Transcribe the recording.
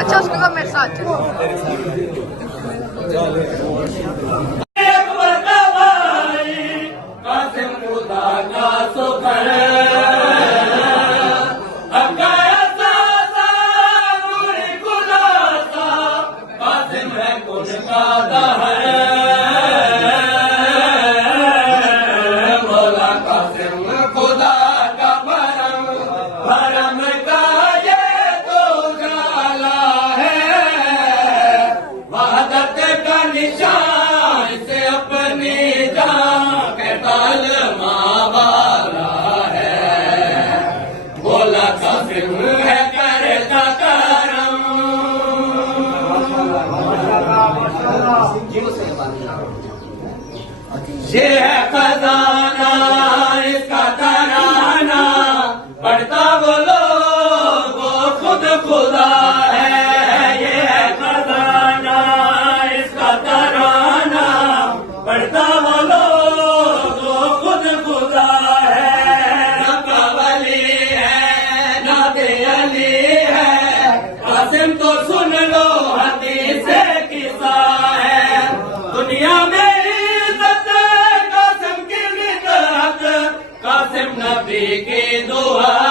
अच्छा उसका मेरे साथ ये है खजाना इसका तराना पढ़ता वो लोग वो खुद खुदा है। ये है खजाना इसका तराना पढ़ता वो लोग वो खुद खुदा है। ना कवली है ना अली है कासिम तो सुन लो हदीस किस्सा है। दुनिया में कासिम नबी की दुआ